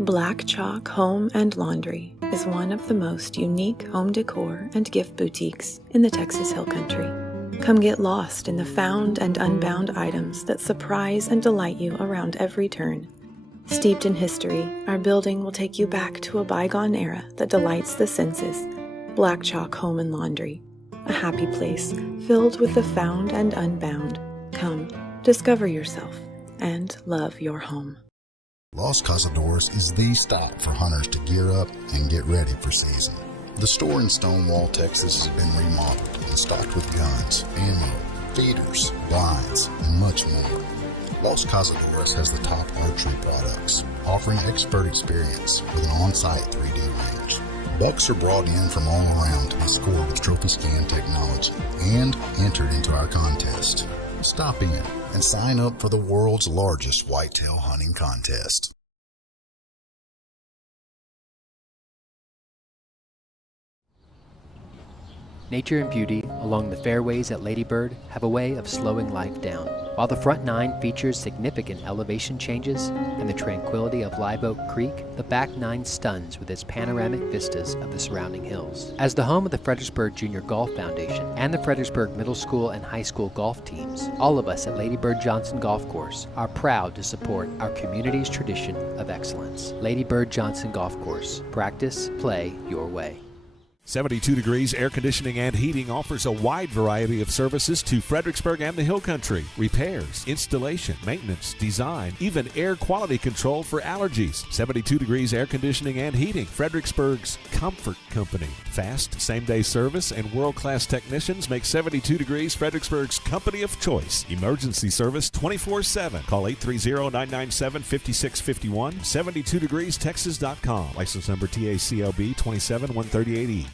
Black Chalk Home and Laundry is one of the most unique home decor and gift boutiques in the Texas Hill Country. Come get lost in the found and unbound items that surprise and delight you around every turn. Steeped in history, our building will take you back to a bygone era that delights the senses. Black Chalk Home and Laundry, a happy place filled with the found and unbound. Come, discover yourself, and love your home. Los Cazadores is the stop for hunters to gear up and get ready for season. The store in Stonewall, Texas has been remodeled and stocked with guns, ammo, feeders, blinds, and much more. Los Cazadores has the top archery products, offering expert experience with an on-site 3D range. Bucks are brought in from all around to be scored with trophy scan technology and entered into our contest. Stop in and sign up for the world's largest whitetail hunting contest. Nature and beauty along the fairways at Lady Bird have a way of slowing life down. While the front nine features significant elevation changes and the tranquility of Live Oak Creek, the back nine stuns with its panoramic vistas of the surrounding hills. As the home of the Fredericksburg Junior Golf Foundation and the Fredericksburg Middle School and High School golf teams, all of us at Lady Bird Johnson Golf Course are proud to support our community's tradition of excellence. Lady Bird Johnson Golf Course. Practice, play your way. 72 Degrees Air Conditioning and Heating offers a wide variety of services to Fredericksburg and the Hill Country. Repairs, installation, maintenance, design, even air quality control for allergies. 72 Degrees Air Conditioning and Heating, Fredericksburg's comfort company. Fast, same-day service and world-class technicians make 72 Degrees Fredericksburg's company of choice. Emergency service 24/7. Call 830-997-5651, 72degreestexas.com. License number TACLB 27138E.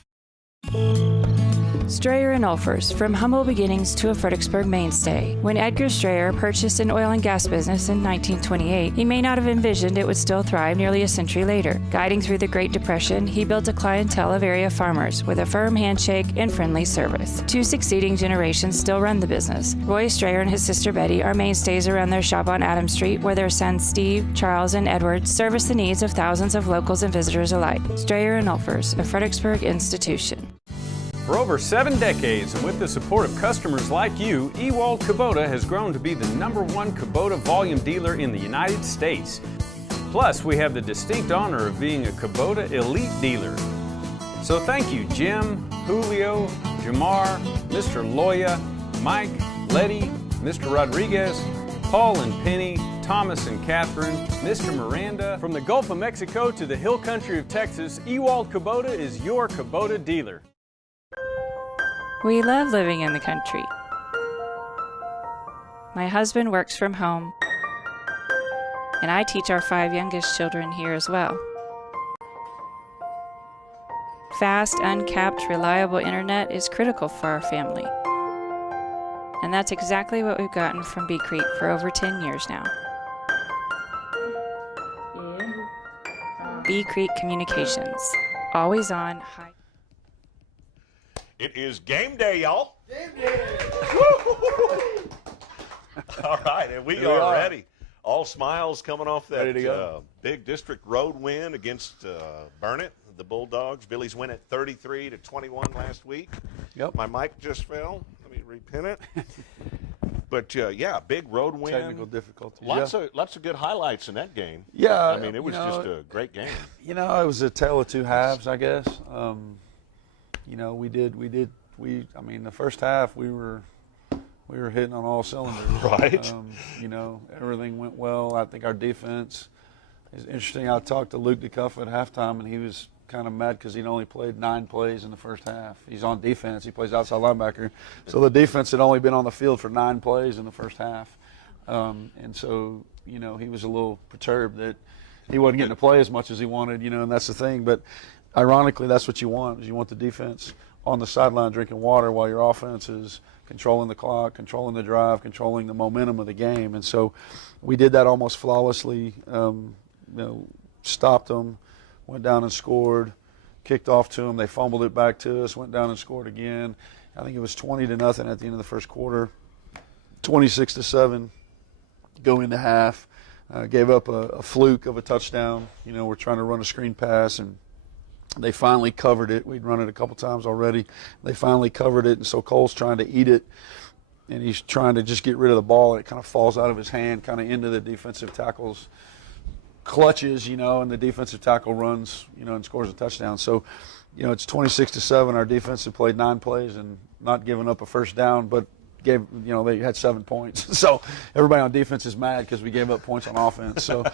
Strayer and Ulfers, from humble beginnings to a Fredericksburg mainstay. When Edgar Strayer purchased an oil and gas business in 1928, he may not have envisioned it would still thrive nearly a century later. Guiding through the Great Depression, he built a clientele of area farmers with a firm handshake and friendly service. Two succeeding generations still run the business. Roy Strayer and his sister Betty are mainstays around their shop on Adams Street, where their sons Steve, Charles, and Edward service the needs of thousands of locals and visitors alike. Strayer and Ulfers, a Fredericksburg institution. For over 7 decades, and with the support of customers like you, Ewald Kubota has grown to be the #1 Kubota volume dealer in the United States. Plus, we have the distinct honor of being a Kubota Elite dealer. So thank you, Jim, Julio, Jamar, Mr. Loya, Mike, Letty, Mr. Rodriguez, Paul and Penny, Thomas and Catherine, Mr. Miranda. From the Gulf of Mexico to the Hill Country of Texas, Ewald Kubota is your Kubota dealer. We love living in the country. My husband works from home, and I teach our 5 youngest children here as well. Fast, uncapped, reliable internet is critical for our family. And that's exactly what we've gotten from Bee Creek for over 10 years now. Bee Creek Communications. Always on, high. It is game day, y'all. Game day. All right, and we are ready. All smiles coming off that big district road win against Burnett, the Bulldogs. Billies win at 33-21 last week. Yep. My mic just fell. Let me repin it. But, yeah, big road win. Technical difficulties. Lots of good highlights in that game. Yeah. I mean, it was just a great game. You know, it was a tale of two halves, I guess. You know, I mean, the first half we were hitting on all cylinders. Right. You know, everything went well. I think our defense is interesting. I talked to Luke DeCuff at halftime, and he was kind of mad because he'd only played 9 plays in the first half. He's on defense. He plays outside linebacker. So the defense had only been on the field for 9 plays in the first half. And so, you know, he was a little perturbed that he wasn't getting to play as much as he wanted, you know, and that's the thing. But ironically, that's what you want, is you want the defense on the sideline drinking water while your offense is controlling the clock, controlling the drive, controlling the momentum of the game. And so we did that almost flawlessly, you know, stopped them, went down and scored, kicked off to them. They fumbled it back to us, went down and scored again. I think it was 20-0 at the end of the first quarter, 26-7 go into half. Gave up a fluke of a touchdown. We're trying to run a screen pass, and they finally covered it. We'd run it a couple times already. They finally covered it, and so Cole's trying to eat it, and he's trying to just get rid of the ball, and it kind of falls out of his hand, kind of into the defensive tackle's clutches, and the defensive tackle runs, and scores a touchdown. So, it's 26-7. Our defense had played 9 plays and not given up a first down, but they had 7 points. So everybody on defense is mad because we gave up points on offense. So,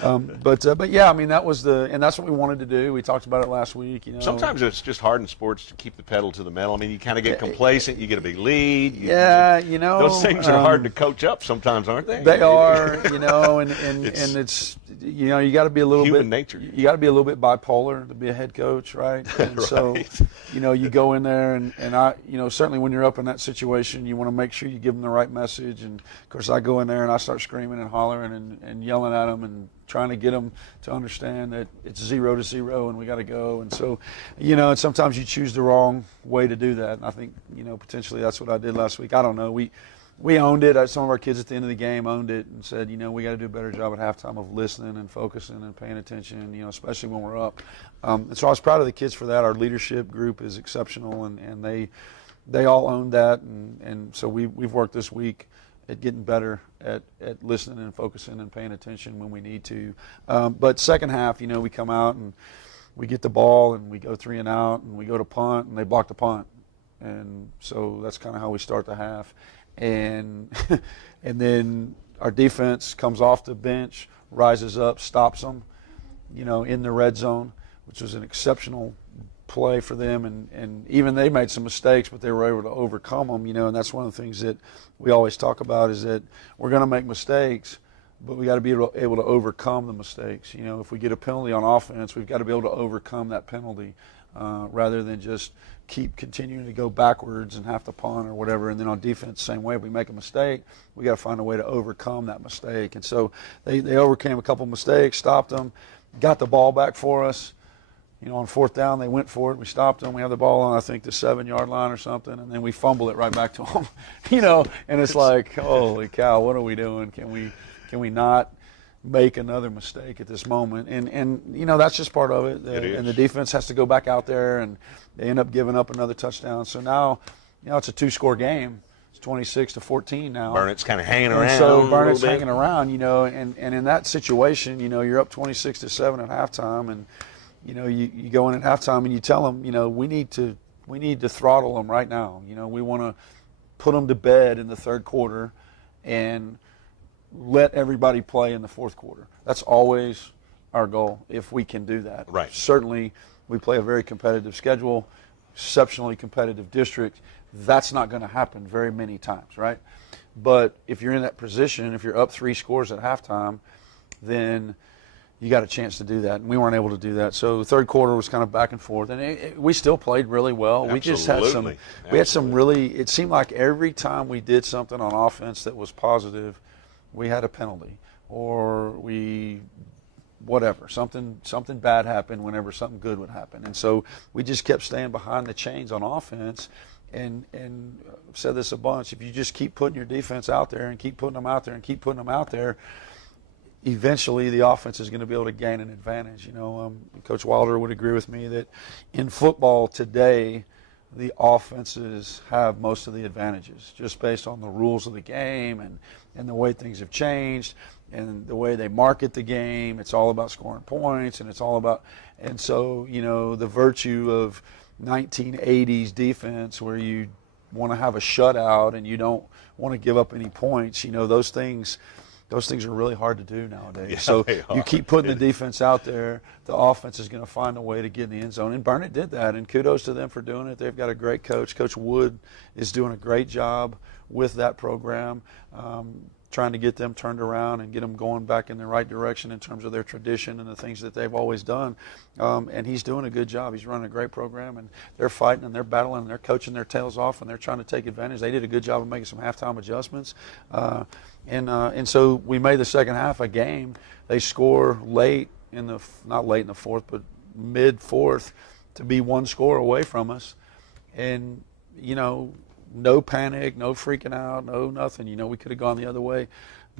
but yeah, I mean, and that's what we wanted to do. We talked about it last week. Sometimes it's just hard in sports to keep the pedal to the metal. I mean, you kind of get complacent. You get a big lead. Those things are hard to coach up sometimes, aren't they? They are, and it's you got to be a little human nature. You got to be a little bit bipolar to be a head coach, right? And right. So, you go in there, and I, certainly when you're up in that situation, you want to make sure you give them the right message. And of course, I go in there and I start screaming and hollering and yelling at them and trying to get them to understand that it's 0-0 and we got to go. And so, and sometimes you choose the wrong way to do that. And I think, potentially that's what I did last week. I don't know. We owned it. Some of our kids at the end of the game owned it and said, we got to do a better job at halftime of listening and focusing and paying attention, especially when we're up. And so I was proud of the kids for that. Our leadership group is exceptional, and they all owned that. And so we've worked this week at getting better at listening and focusing and paying attention when we need to. But second half, we come out and we get the ball and we go 3 and out and we go to punt and they block the punt. And so that's kind of how we start the half. And then our defense comes off the bench, rises up, stops them, in the red zone, which was an exceptional play for them. And even they made some mistakes, but they were able to overcome them, and that's one of the things that we always talk about is that we're going to make mistakes, but we got to be able to overcome the mistakes. If we get a penalty on offense, we've got to be able to overcome that penalty rather than just keep continuing to go backwards and have to punt or whatever. And then on defense, same way. If we make a mistake, we got to find a way to overcome that mistake. And so they overcame a couple mistakes, stopped them, got the ball back for us. On fourth down, they went for it. We stopped them. We have the ball on, I think, the 7-yard line or something, and then we fumble it right back to them. And it's like, holy cow, what are we doing? Can we not make another mistake at this moment? And that's just part of it. And the defense has to go back out there, and they end up giving up another touchdown. So now, it's a 2-score game. It's 26-14 now. Burnett's kind of hanging around. So Burnett's hanging around, and in that situation, you're up 26-7 at halftime, and you go in at halftime and you tell them, we need to throttle them right now. We want to put them to bed in the third quarter and let everybody play in the fourth quarter. That's always our goal, if we can do that. Right. Certainly, we play a very competitive schedule, exceptionally competitive district. That's not going to happen very many times, right? But if you're in that position, if you're up 3 scores at halftime, then you got a chance to do that, and we weren't able to do that. So the third quarter was kind of back and forth, and we still played really well. Absolutely. We just had some really, it seemed like every time we did something on offense that was positive, we had a penalty, or something bad happened whenever something good would happen. And so we just kept staying behind the chains on offense, and I've said this a bunch, if you just keep putting your defense out there and keep putting them out there and keep putting them out there, eventually the offense is going to be able to gain an advantage. Coach Wilder would agree with me that in football today, the offenses have most of the advantages just based on the rules of the game and the way things have changed and the way they market the game. It's all about scoring points, and and so, the virtue of 1980s defense where you want to have a shutout and you don't want to give up any points, those things are really hard to do nowadays. Yeah, so you keep putting the defense out there, the offense is going to find a way to get in the end zone. And Burnett did that, and kudos to them for doing it. They've got a great coach. Coach Wood is doing a great job with that program, trying to get them turned around and get them going back in the right direction in terms of their tradition and the things that they've always done. And he's doing a good job. He's running a great program, and they're fighting and they're battling and they're coaching their tails off and they're trying to take advantage. They did a good job of making some halftime adjustments. And so we made the second half a game. They score not late in the fourth, but mid-fourth to be 1 score away from us. And, no panic, no freaking out, no nothing. We could have gone the other way.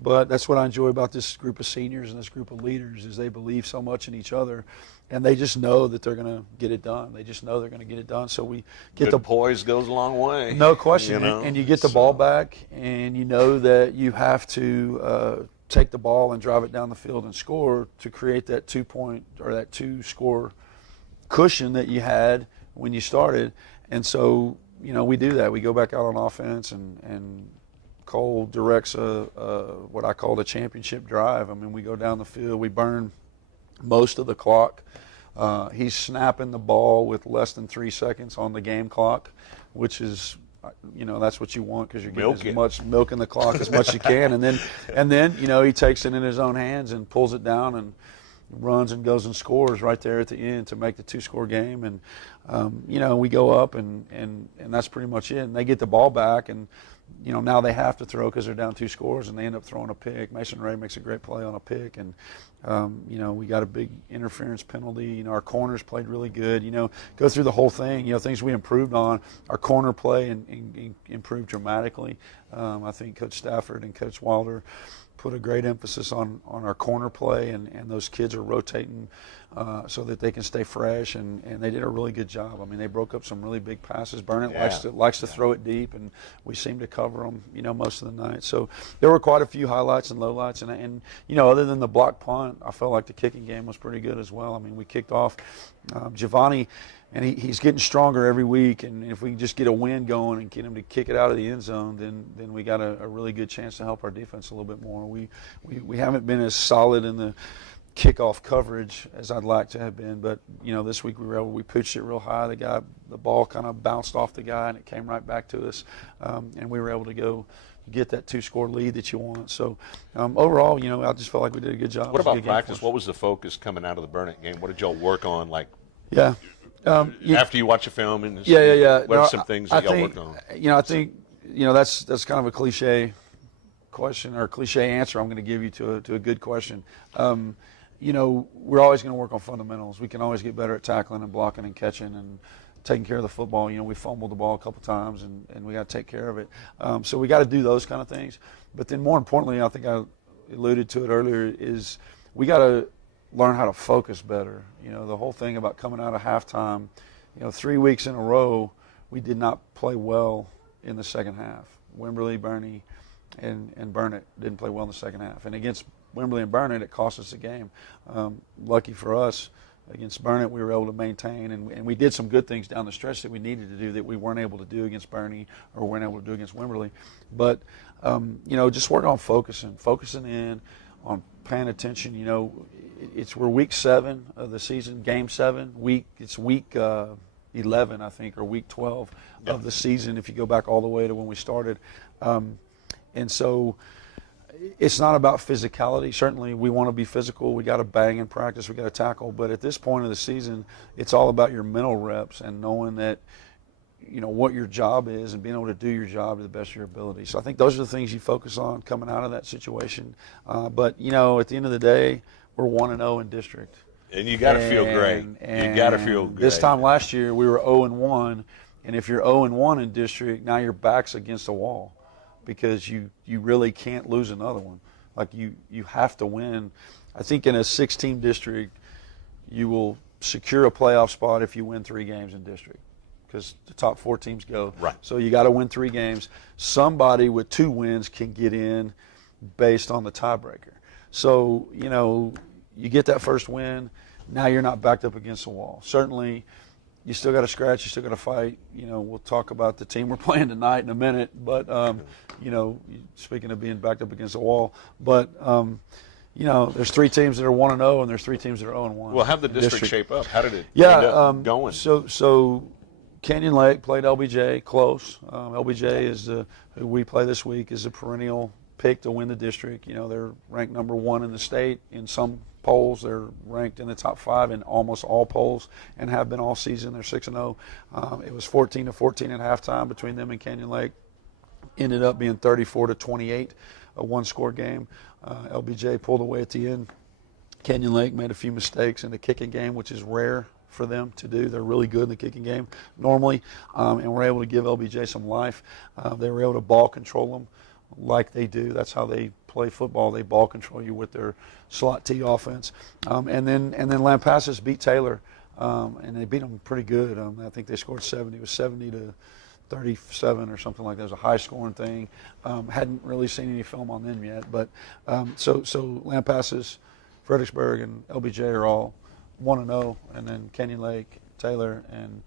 But that's what I enjoy about this group of seniors and this group of leaders is they believe so much in each other, and they just know that they're going to get it done. They just know they're going to get it done. So we get Good poise goes a long way. No question. You know? And you get the ball back, and you know that you have to take the ball and drive it down the field and score to create that 2-point or that 2-score cushion that you had when you started. And so, you know, we do that. We go back out on offense, and Cole directs what I call the championship drive. I mean, we go down the field, we burn most of the clock. He's snapping the ball with less than 3 seconds on the game clock, which is, you know, that's what you want because you're getting as much milk in the clock as much as you can. And then, you know, he takes it in his own hands and pulls it down and runs and goes and scores right there at the end to make the 2-score game. And, you know, we go up and that's pretty much it. And they get the ball back, and, you know, now they have to throw because they're down 2 scores, and they end up throwing a pick. Mason Ray makes a great play on a pick, and, you know, we got a big interference penalty. You know, our corners played really good. You know, go through the whole thing, you know, things we improved on. Our corner play and improved dramatically. I think Coach Stafford and Coach Wilder put a great emphasis on our corner play, and those kids are rotating so that they can stay fresh, and they did a really good job. I mean, they broke up some really big passes. Burnett likes to throw it deep, and we seem to cover them, you know, most of the night. So there were quite a few highlights and lowlights, and you know, other than the block punt, I felt like the kicking game was pretty good as well. I mean, we kicked off Giovanni, and he's getting stronger every week, and if we can just get a win going and get him to kick it out of the end zone, then we got a really good chance to help our defense a little bit more. We haven't been as solid in the kickoff coverage as I'd like to have been, but you know, this week we pitched it real high. The ball kind of bounced off the guy and it came right back to us, and we were able to go get that 2-score lead that you want. So overall, you know, I just felt like we did a good job. What about practice? What was the focus coming out of the Burnett game? What did y'all work on? Like, after you watch a film, and what are some things that y'all worked on? You know, I think, you know, that's kind of a cliche question or cliche answer I'm going to give you to a good question. You know, we're always going to work on fundamentals. We can always get better at tackling and blocking and catching and taking care of the football. You know, we fumbled the ball a couple times, and we got to take care of it. So we got to do those kind of things. But then more importantly, I think I alluded to it earlier, is we got to learn how to focus better. You know, the whole thing about coming out of halftime, you know, 3 weeks in a row, we did not play well in the second half. Wimberley, Bernie, and Burnett didn't play well in the second half. And against Wimberley and Burnett, it cost us the game. Lucky for us, against Burnett, we were able to maintain, and we did some good things down the stretch that we needed to do that we weren't able to do against Bernie or weren't able to do against Wimberley. But, you know, just work on focusing in, on paying attention. You know, we're week 7 of the season, game 7. It's week 11, I think, or week 12 of the season if you go back all the way to when we started. And so it's not about physicality. Certainly we want to be physical. We got to bang in practice. We got to tackle. But at this point of the season, it's all about your mental reps and knowing that, you know, what your job is and being able to do your job to the best of your ability. So I think those are the things you focus on coming out of that situation. But, you know, at the end of the day, we're 1-0 in district. And you got to feel great. You got to feel great. This time last year, we were 0-1. And if you're 0-1 in district, now your back's against a wall, because you really can't lose another one. Like you have to win. I think in a 6-team district, you will secure a playoff spot if you win 3 games in district, because the top 4 teams go. Right. So you got to win 3 games. Somebody with 2 wins can get in based on the tiebreaker. So, you know, you get that first win, now you're not backed up against the wall. Certainly, you still got to scratch, you still got to fight. You know, we'll talk about the team we're playing tonight in a minute. But, you know, speaking of being backed up against the wall, but, you know, there's 3 teams that are 1-0 and there's 3 teams that are 0-1. Well, how did the district shape up? How did it end up going? So Canyon Lake played LBJ close. LBJ is who we play this week, is a perennial pick to win the district. You know, they're ranked number 1 in the state. In some polls, they're ranked in the top 5 in almost all polls and have been all season. They're 6-0. It was 14-14 at halftime between them and Canyon Lake. Ended up being 34-28, a 1-score game. LBJ pulled away at the end. Canyon Lake made a few mistakes in the kicking game, which is rare for them to do. They're really good in the kicking game normally, and we're able to give LBJ some life. They were able to ball control them like they do. That's how they play football. They ball control you with their slot T offense. And then Lampasas beat Taylor, and they beat them pretty good. I think they scored 70. It was 70 to 37 or something like that. It was a high-scoring thing. Hadn't really seen any film on them yet. But so Lampasas, Fredericksburg, and LBJ are all 1-0, and then Canyon Lake, Taylor, and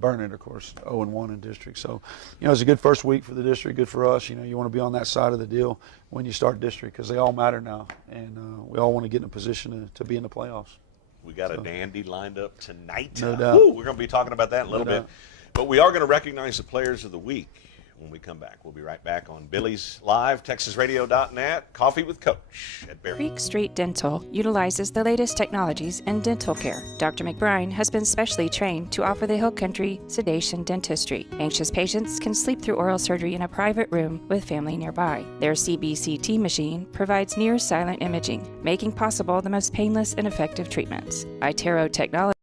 Burnett, of course, 0-1 in district. So, it's a good first week for the district, good for us. You want to be on that side of the deal when you start district because they all matter now, and we all want to get in a position to be in the playoffs. We got a dandy lined up tonight. No doubt. We're going to be talking about that in a little bit. But we are going to recognize the players of the week when we come back. We'll be right back on Billies.Live, TexasRadio.net, Coffee with Coach at Barefoot. Creek Street Dental utilizes the latest technologies in dental care. Dr. McBride has been specially trained to offer the Hill Country sedation dentistry. Anxious patients can sleep through oral surgery in a private room with family nearby. Their CBCT machine provides near-silent imaging, making possible the most painless and effective treatments. iTero technology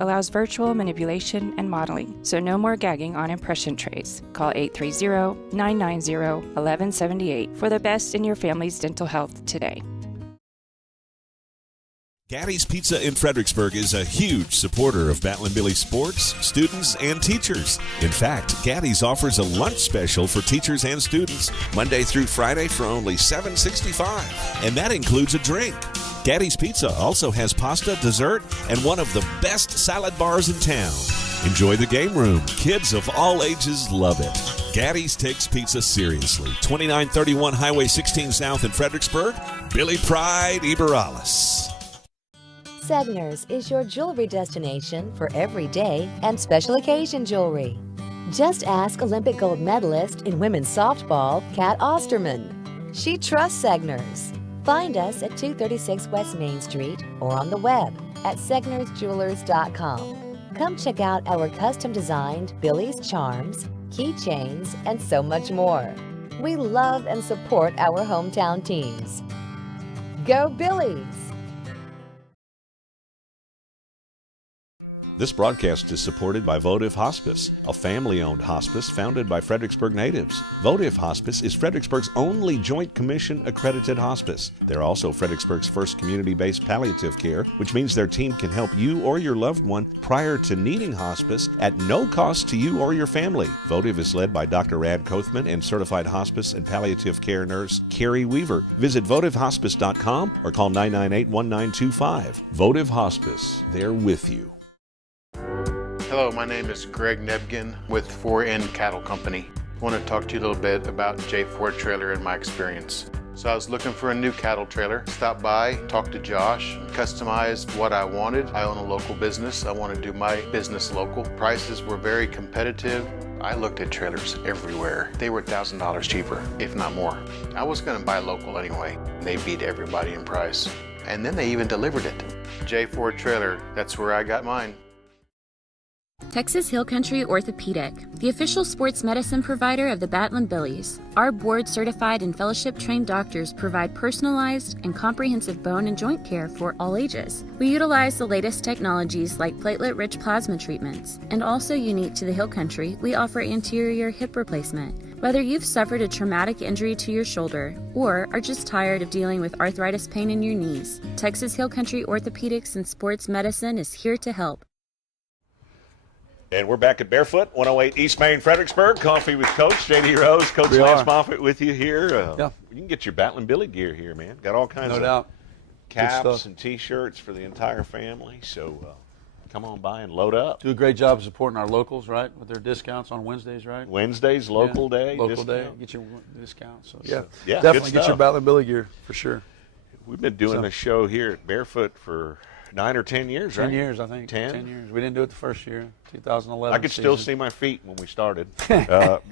allows virtual manipulation and modeling, so no more gagging on impression trays. Call 830-990-1178 for the best in your family's dental health today. Gaddy's Pizza in Fredericksburg is a huge supporter of Battlin Billie sports, students, and teachers. In fact, Gaddy's offers a lunch special for teachers and students Monday through Friday for only $7.65, and that includes a drink. Gaddy's Pizza also has pasta, dessert, and one of the best salad bars in town. Enjoy the game room. Kids of all ages love it. Gaddy's takes pizza seriously. 2931 Highway 16 South in Fredericksburg. Billy Pride Iberales. Segner's is your jewelry destination for everyday and special occasion jewelry. Just ask Olympic gold medalist in women's softball, Kat Osterman. She trusts Segner's. Find us at 236 West Main Street or on the web at segnersjewelers.com. Come check out our custom-designed Billy's charms, keychains, and so much more. We love and support our hometown teams. Go Billies! This broadcast is supported by Votive Hospice, a family-owned hospice founded by Fredericksburg natives. Votive Hospice is Fredericksburg's only Joint Commission accredited hospice. They're also Fredericksburg's first community-based palliative care, which means their team can help you or your loved one prior to needing hospice at no cost to you or your family. Votive is led by Dr. Rad Kothman and certified hospice and palliative care nurse Carrie Weaver. Visit votivehospice.com or call 998-1925. Votive Hospice, they're with you. Hello, my name is Greg Nebgen with 4N Cattle Company. I want to talk to you a little bit about J Ford Trailer and my experience. So I was looking for a new cattle trailer, stopped by, talked to Josh, customized what I wanted. I own a local business. I want to do my business local. Prices were very competitive. I looked at trailers everywhere. They were $1,000 cheaper, if not more. I was going to buy local anyway. They beat everybody in price. And then they even delivered it. J Ford Trailer, that's where I got mine. Texas Hill Country Orthopedic, the official sports medicine provider of the Battlin Billies. Our board-certified and fellowship-trained doctors provide personalized and comprehensive bone and joint care for all ages. We utilize the latest technologies like platelet-rich plasma treatments, and also unique to the Hill Country, we offer anterior hip replacement. Whether you've suffered a traumatic injury to your shoulder or are just tired of dealing with arthritis pain in your knees, Texas Hill Country Orthopedics and Sports Medicine is here to help. And we're back at Barefoot, 108 East Main, Fredericksburg. Coffee with Coach J.D. Rose, Coach Lance Moffet with you here. You can get your Battlin Billie gear here, man. Got all kinds of caps and T-shirts for the entire family. So come on by and load up. Do a great job of supporting our locals, right, with their discounts on Wednesdays, right? Wednesdays, local day. Local day, get your discount. So, yeah, definitely get your Battlin Billie gear for sure. We've been doing the show here at Barefoot for 9 or 10 years, right? 10 years, I think. 10 years. We didn't do it the first year, 2011. I could still see my feet when we started. But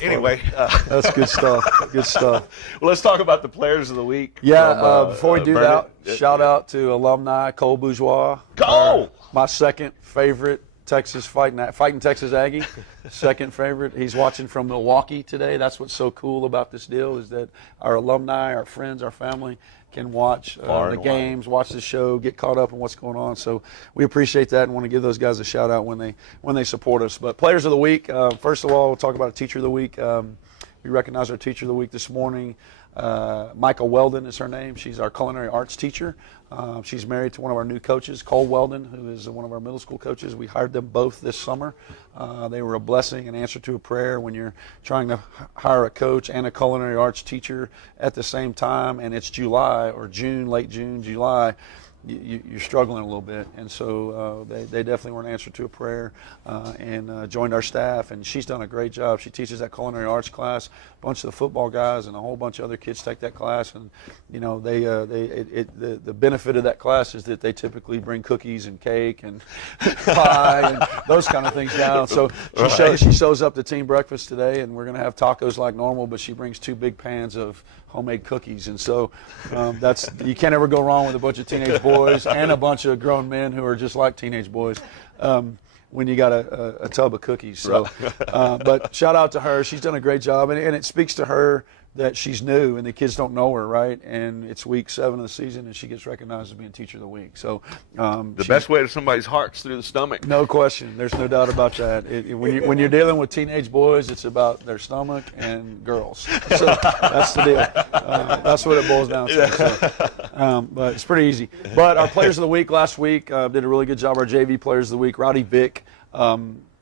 anyway. That's good stuff. Good stuff. Well, let's talk about the players of the week. Yeah, before we do that, shout out to alumni Cole Bourgeois. Cole! My second favorite Texas fighting Texas Aggie. Second favorite. He's watching from Milwaukee today. That's what's so cool about this deal is that our alumni, our friends, our family can watch the games, watch the show, get caught up in what's going on. So we appreciate that and want to give those guys a shout out when they support us. But players of the week, first of all, we'll talk about a teacher of the week. We recognized our Teacher of the Week this morning. Michael Weldon is her name. She's our culinary arts teacher. She's married to one of our new coaches, Cole Weldon, who is one of our middle school coaches. We hired them both this summer. They were a blessing, an answer to a prayer when you're trying to hire a coach and a culinary arts teacher at the same time, and it's July or June, late June, July. You're struggling a little bit, and so they definitely were an answer to a prayer, and joined our staff, and she's done a great job. She teaches that culinary arts class. A bunch of the football guys and a whole bunch of other kids take that class, and the benefit of that class is that they typically bring cookies and cake and pie and those kind of things down. So she shows up to team breakfast today, and we're going to have tacos like normal, but she brings 2 big pans of homemade cookies, and so you can't ever go wrong with a bunch of teenage boys and a bunch of grown men who are just like teenage boys when you got a tub of cookies. So, but shout out to her. She's done a great job, and it speaks to her that she's new and the kids don't know her, right? And it's week 7 of the season, and she gets recognized as being Teacher of the Week. So the best way to somebody's heart's through the stomach. No question. There's no doubt about that. When you're dealing with teenage boys, it's about their stomach and girls. So that's the deal. That's what it boils down to. So, but it's pretty easy. But our Players of the Week last week did a really good job. Our JV Players of the Week, Rowdy Vick,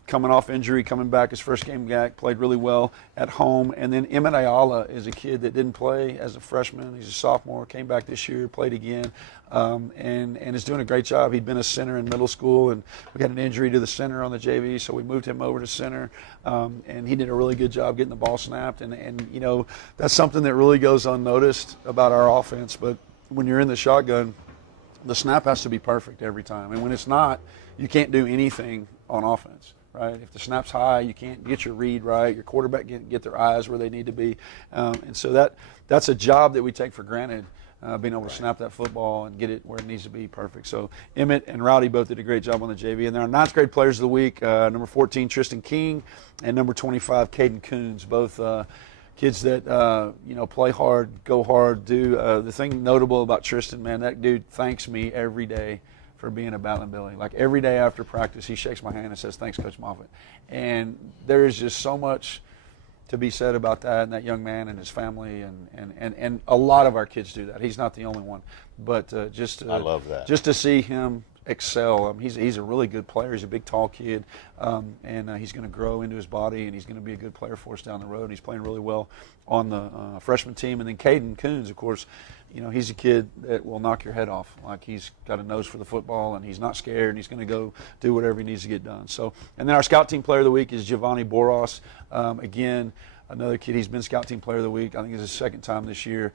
coming off injury, coming back his first game back, played really well at home. And then Emmett Ayala is a kid that didn't play as a freshman. He's a sophomore, came back this year, played again, and is doing a great job. He'd been a center in middle school, and we got an injury to the center on the JV, so we moved him over to center, and he did a really good job getting the ball snapped. And you know, that's something that really goes unnoticed about our offense, but when you're in the shotgun, the snap has to be perfect every time. And when it's not, you can't do anything on offense. Right? If the snap's high, you can't get your read right. Your quarterback can't get their eyes where they need to be. And so that's a job that we take for granted, being able to snap that football and get it where it needs to be perfect. So Emmett and Rowdy both did a great job on the JV. And then our 9th grade Players of the Week, number 14, Tristan King, and number 25, Caden Coons, both kids that play hard, go hard, do. The thing notable about Tristan, man, that dude thanks me every day for being a Battlin Billie. Like every day after practice, he shakes my hand and says, "Thanks, Coach Moffet." And there is just so much to be said about that and that young man and his family, and a lot of our kids do that. He's not the only one, but I love that. Just to see him excel. He's a really good player. He's a big, tall kid, and he's going to grow into his body, and he's going to be a good player for us down the road. He's playing really well on the freshman team. And then Caden Coons, of course, he's a kid that will knock your head off. Like, he's got a nose for the football, and he's not scared, and he's going to go do whatever he needs to get done. So, and then our Scout Team Player of the Week is Giovanni Boros. Again, another kid. He's been Scout Team Player of the Week. I think it's his 2nd time this year.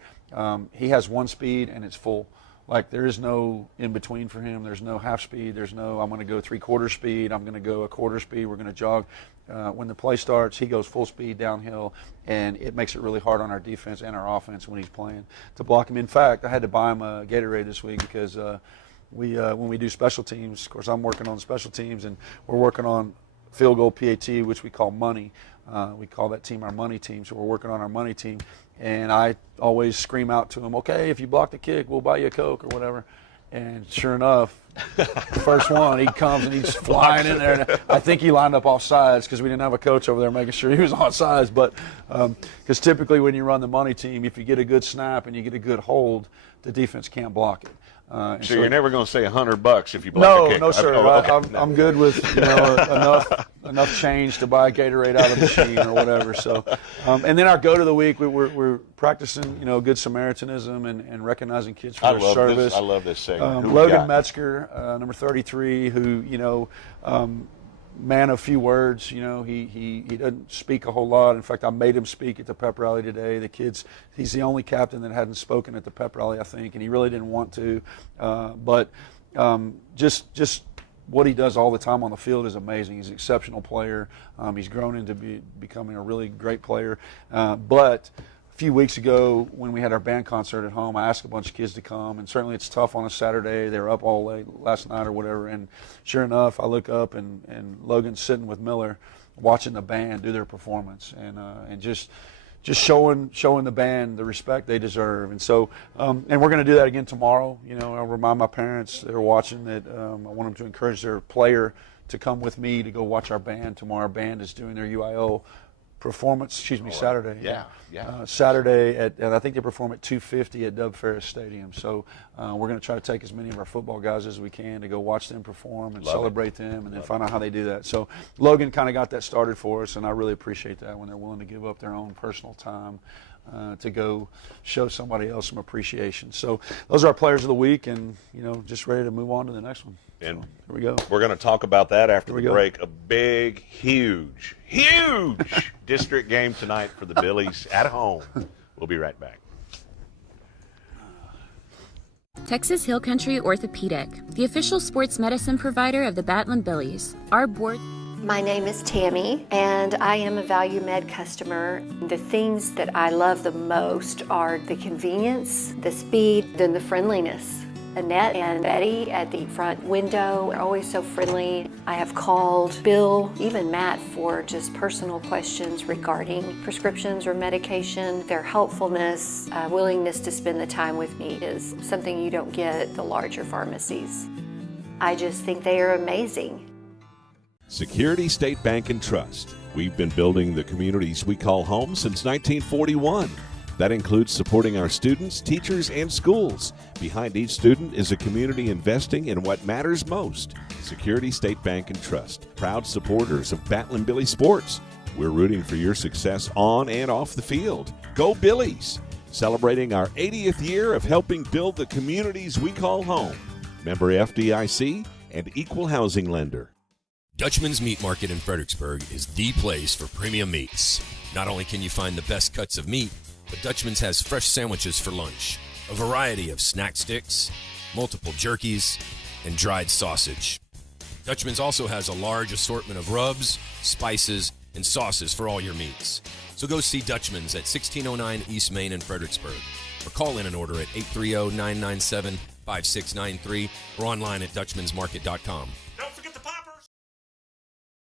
He has 1 speed, and it's full. Like, there is no in between for him. There's no half speed. There's no, I'm going to go 3/4 speed. I'm going to go 1/4 speed. We're going to jog. When the play starts, he goes full speed downhill, and it makes it really hard on our defense and our offense when he's playing to block him. In fact, I had to buy him a Gatorade this week because when we do special teams, of course, I'm working on special teams, and we're working on field goal PAT, which we call money. We call that team our money team, so we're working on our money team. And I always scream out to him, "Okay, if you block the kick, we'll buy you a Coke," or whatever. And sure enough, first one, he comes and he's flying in there. And I think he lined up off sides because we didn't have a coach over there making sure he was on sides. But because typically when you run the money team, if you get a good snap and you get a good hold, the defense can't block it. So you're never going to say $100 if you block a kick? No, sir. Okay. I'm good with enough change to buy a Gatorade out of the machine or whatever. So, and then our go to the week, we're practicing, Good Samaritanism and recognizing kids for their service. I love this segment. Logan Metzger, number 33, who man of few words. He doesn't speak a whole lot. In fact, I made him speak at the pep rally today. He's the only captain that hadn't spoken at the pep rally, I think, and he really didn't want to. But just what he does all the time on the field is amazing. He's an exceptional player. He's grown into becoming a really great player. But a few weeks ago when we had our band concert at home, I asked a bunch of kids to come, and certainly it's tough on a Saturday. They were up all late last night or whatever, and sure enough, I look up and Logan's sitting with Miller watching the band do their performance, and just showing the band the respect they deserve. And so, and we're going to do that again tomorrow. I'll remind my parents that are watching that I want them to encourage their player to come with me to go watch our band tomorrow. Our band is doing their UIO Saturday. Yeah. Saturday and I think they perform at 2:50 at Dub Ferris Stadium. So we're going to try to take as many of our football guys as we can to go watch them perform and celebrate them, and then find out how they do that. So Logan kind of got that started for us, and I really appreciate that when they're willing to give up their own personal time to go show somebody else some appreciation. So those are our players of the week, and just ready to move on to the next one. And here we go. We're going to talk about that after the break. A big, huge district game tonight for the Billies at home. We'll be right back. Texas Hill Country Orthopedic, the official sports medicine provider of the Battlin Billies. Our board. My name is Tammy, and I am a Value Med customer. The things that I love the most are the convenience, the speed, and the friendliness. Annette and Betty at the front window are always so friendly. I have called Bill, even Matt, for just personal questions regarding prescriptions or medication. Their helpfulness, willingness to spend the time with me is something you don't get at the larger pharmacies. I just think they are amazing. Security State Bank and Trust. We've been building the communities we call home since 1941. That includes supporting our students, teachers, and schools. Behind each student is a community investing in what matters most. Security State Bank and Trust, proud supporters of Battlin Billie sports. We're rooting for your success on and off the field. Go Billies! Celebrating our 80th year of helping build the communities we call home. Member FDIC and Equal Housing Lender. Dutchman's Meat Market in Fredericksburg is the place for premium meats. Not only can you find the best cuts of meat, but Dutchman's has fresh sandwiches for lunch, a variety of snack sticks, multiple jerkies, and dried sausage. Dutchman's also has a large assortment of rubs, spices, and sauces for all your meats. So go see Dutchman's at 1609 East Main in Fredericksburg, or call in an order at 830-997-5693 or online at dutchmansmarket.com.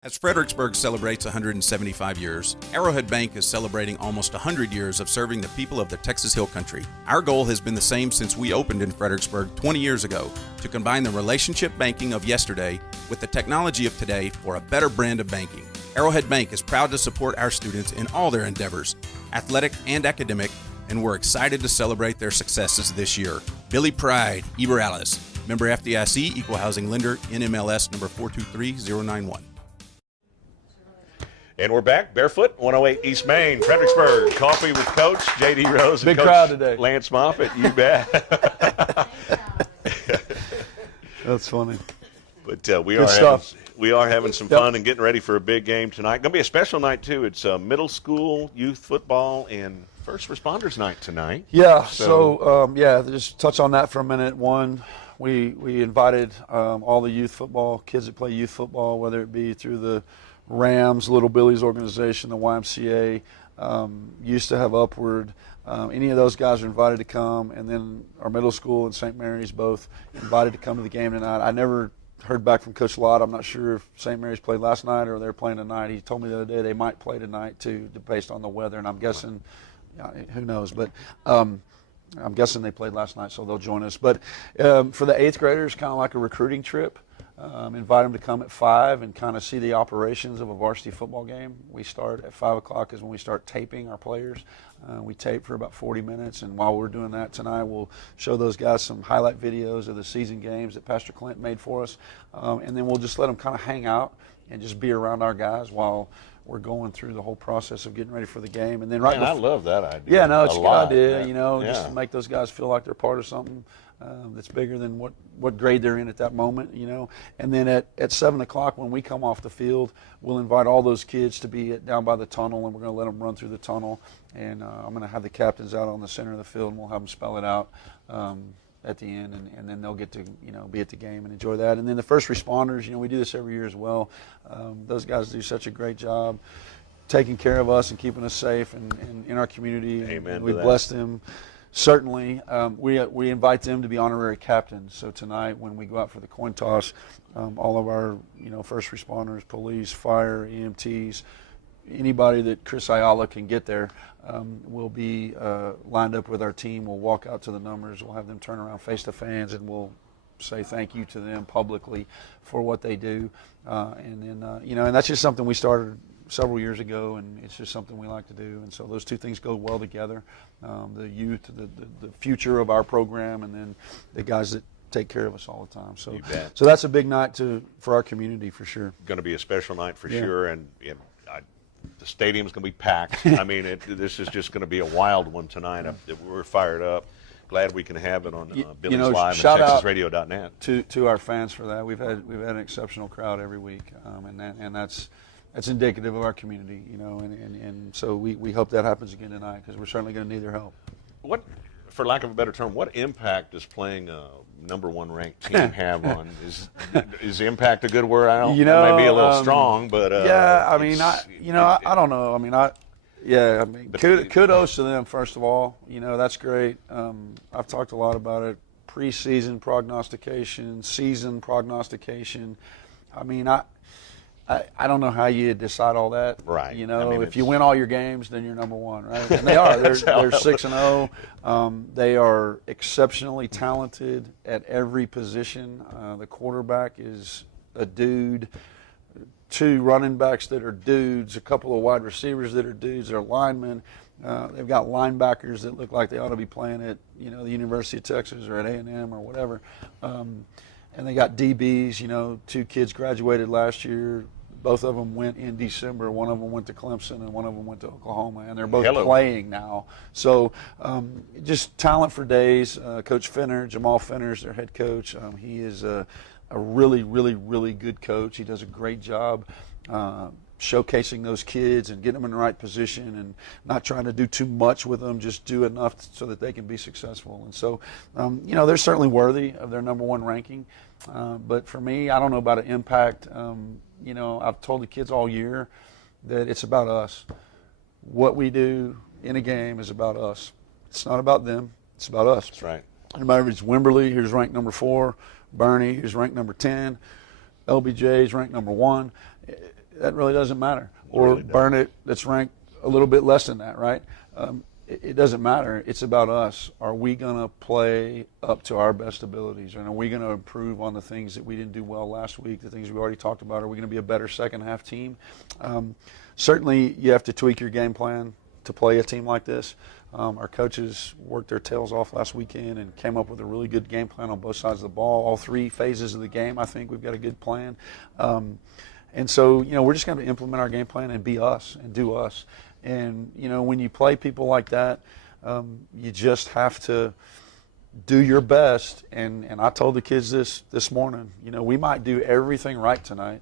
As Fredericksburg celebrates 175 years, Arrowhead Bank is celebrating almost 100 years of serving the people of the Texas Hill Country. Our goal has been the same since we opened in Fredericksburg 20 years ago, to combine the relationship banking of yesterday with the technology of today for a better brand of banking. Arrowhead Bank is proud to support our students in all their endeavors, athletic and academic, and we're excited to celebrate their successes this year. Billy Pride, Eber Alice, member FDIC, Equal Housing Lender, NMLS number 423091. And we're back. Barefoot, 108 East Main, Fredericksburg. Coffee with Coach J.D. Rose and Big Coach crowd today. Lance Moffet. You bet. That's funny. But we are having some fun and getting ready for a big game tonight. Going to be a special night, too. It's middle school, youth football, and first responders night tonight. Yeah, so just touch on that for a minute. One, we invited all the youth football, kids that play youth football, whether it be through the Rams, Little Billies organization, the YMCA, used to have Upward. Any of those guys are invited to come, and then our middle school and St. Mary's both invited to come to the game tonight. I never heard back from Coach Lott. I'm not sure if St. Mary's played last night or they're playing tonight. He told me the other day they might play tonight too, based on the weather, and I'm guessing, who knows, but I'm guessing they played last night, so they'll join us. But for the 8th graders, kind of like a recruiting trip. Invite them to come at 5 and kind of see the operations of a varsity football game. We start at 5 o'clock is when we start taping our players. We tape for about 40 minutes, and while we're doing that tonight, we'll show those guys some highlight videos of the season games that Pastor Clint made for us, and then we'll just let them kind of hang out and just be around our guys while we're going through the whole process of getting ready for the game. And then I love that idea. Yeah, no, it's a good idea, yeah. Just to make those guys feel like they're part of something that's bigger than what grade they're in at that moment, And then at 7 o'clock when we come off the field, we'll invite all those kids to be down by the tunnel, and we're going to let them run through the tunnel. And I'm going to have the captains out on the center of the field, and we'll have them spell it out at the end, and then they'll get to be at the game and enjoy that. And then the first responders, we do this every year as well. Those guys do such a great job taking care of us and keeping us safe and in our community. Amen. And we bless them. Certainly, we invite them to be honorary captains. So tonight, when we go out for the coin toss, all of our first responders, police, fire, EMTs, anybody that Chris Ayala can get there, will be lined up with our team. We'll walk out to the numbers. We'll have them turn around face to fans, and we'll say thank you to them publicly for what they do. And then and that's just something we started several years ago, and it's just something we like to do. And so those two things go well together: the youth, the future of our program, and then the guys that take care of us all the time. So, that's a big night for our community for sure. Going to be a special night for sure, and the stadium's going to be packed. I mean, this is just going to be a wild one tonight. We're fired up. Glad we can have it on Billies.Live and TexasRadio.net. To our fans for that. We've had an exceptional crowd every week, and that's indicative of our community, and so we hope that happens again tonight, because we're certainly going to need their help. What, for lack of a better term, what impact does playing a #1 ranked team have on? Is impact a good word? I don't know. It may be a little strong, but I mean, I don't know. I mean, kudos to them, first of all. That's great. I've talked a lot about it. Preseason prognostication, season prognostication. I mean, I don't know how you decide all that. Right. If you win all your games, then you're #1, right? And they are. They're 6-0. They are exceptionally talented at every position. The quarterback is a dude. 2 running backs that are dudes. A couple of wide receivers that are dudes. They're linemen. They've got linebackers that look like they ought to be playing at the University of Texas or at A&M or whatever. And they got DBs. 2 kids graduated last year. Both of them went in December. One of them went to Clemson, and one of them went to Oklahoma, and they're both playing now. So just talent for days. Coach Jamal Finner's their head coach. He is a really, really, really good coach. He does a great job showcasing those kids and getting them in the right position, and not trying to do too much with them, just do enough so that they can be successful. And so, they're certainly worthy of their #1 ranking. But for me, I don't know about an impact. I've told the kids all year that it's about us. What we do in a game is about us. It's not about them. It's about us. That's right. No matter if it's Wimberley, who's ranked #4, Bernie, who's ranked #10, LBJ is ranked #1. That really doesn't matter. Or really Burnett, that's ranked a little bit less than that, right? It doesn't matter. It's about us. Are we going to play up to our best abilities? And are we going to improve on the things that we didn't do well last week, the things we already talked about? Are we going to be a better second-half team? Certainly, you have to tweak your game plan to play a team like this. Our coaches worked their tails off last weekend and came up with a really good game plan on both sides of the ball. All 3 phases of the game, I think we've got a good plan. And so, we're just going to implement our game plan and be us and do us. And, when you play people like that, you just have to do your best. And I told the kids this morning, we might do everything right tonight,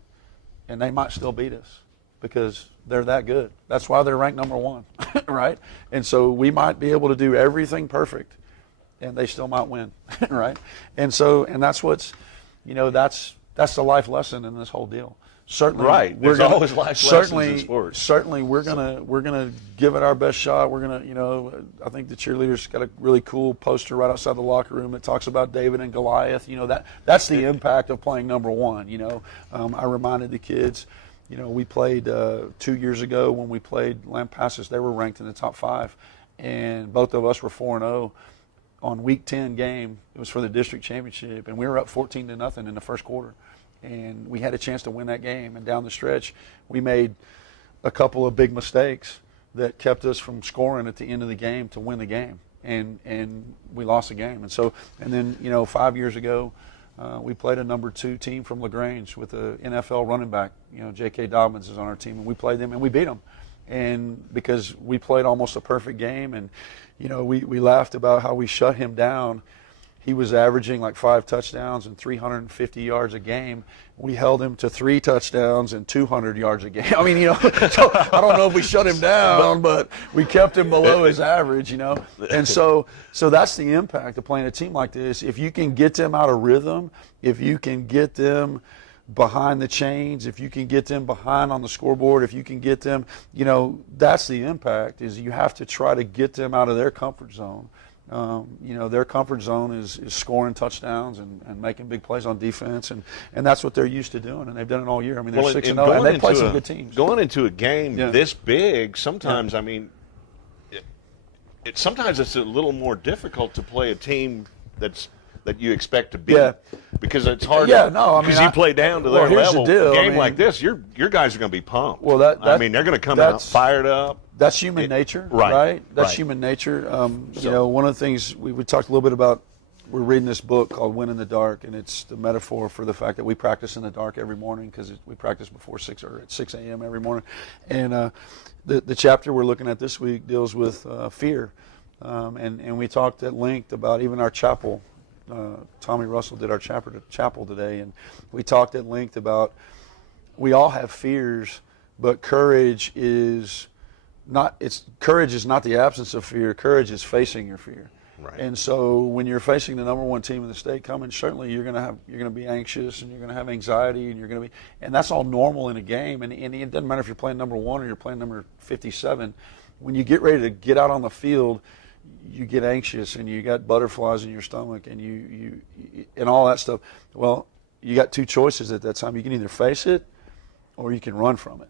and they might still beat us because they're that good. That's why they're ranked #1, right? And so we might be able to do everything perfect, and they still might win, right? And that's what's, that's the life lesson in this whole deal. Certainly, right. There's always life lessons in sports. Certainly, we're gonna give it our best shot. We're gonna, I think the cheerleaders got a really cool poster right outside the locker room that talks about David and Goliath. That's the impact of playing #1. I reminded the kids, we played 2 years ago when we played Lampasas. They were ranked in the top 5, and both of us were 4-0 on week 10 game. It was for the district championship, and we were up 14-0 in the first quarter. And we had a chance to win that game. And down the stretch, we made a couple of big mistakes that kept us from scoring at the end of the game to win the game. And we lost the game. And then 5 years ago, we played a #2 team from LaGrange with an NFL running back. J.K. Dobbins is on our team, and we played them and we beat them. And because we played almost a perfect game, and we laughed about how we shut him down. He was averaging like 5 touchdowns and 350 yards a game. We held him to 3 touchdowns and 200 yards a game. I mean, so I don't know if we shut him down, but we kept him below his average, And so that's the impact of playing a team like this. If you can get them out of rhythm, if you can get them behind the chains, if you can get them behind on the scoreboard, if you can get them, that's the impact, is you have to try to get them out of their comfort zone. Their comfort zone is scoring touchdowns and making big plays on defense, and that's what they're used to doing, and they've done it all year. I mean, they're 6-0, and they play some good teams. Going into a game this big, sometimes, I mean, sometimes it's a little more difficult to play a team that's that you expect to beat. Yeah. Because it's hard. Yeah, no, I mean, because you play down to their here's level. the deal. A game like this, your guys are going to be pumped. Well, I mean, they're going to come out fired up. That's human nature, right? That's human nature. You know, one of the things we talked a little bit about. We're reading this book called Win in the Dark, and it's the metaphor for the fact that we practice in the dark every morning because we practice before 6 or at 6 a.m. every morning. And the chapter we're looking at this week deals with fear. And we talked at length about even our chapel. Tommy Russell did our chapel today, and we talked at length about we all have fears, but courage is not the absence of fear. Courage is facing your fear. Right. And so when you're facing the number one team in the state coming, certainly you're going to be anxious and you're going to have anxiety and that's all normal in a game. And it doesn't matter if you're playing number 1 or you're playing number 57. When you get ready to get out on the field, you get anxious and you got butterflies in your stomach and you and all that stuff. Well, you got two choices at that time. You can either face it or you can run from it.